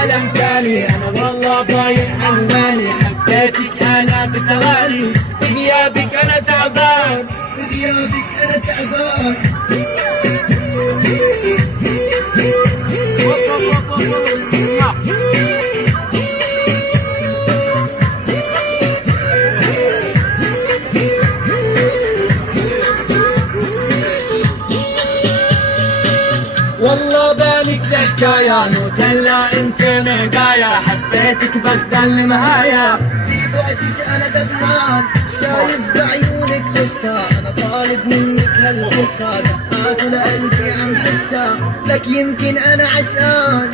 عالم تاني، انا والله ضايع عنواني، حبيتك انا بثواني، بغيابك انا تعبان، بغيابك انا تعبان. والله بالك الحكاية نوتيلا انت نقايا، حبيتك بس ده اللي معايا، في بعدك انا دبلان، شايف بعيونك قصة، انا طالب منك هالفرصة، دقات قلبي عم حسها، لك يمكن انا عشان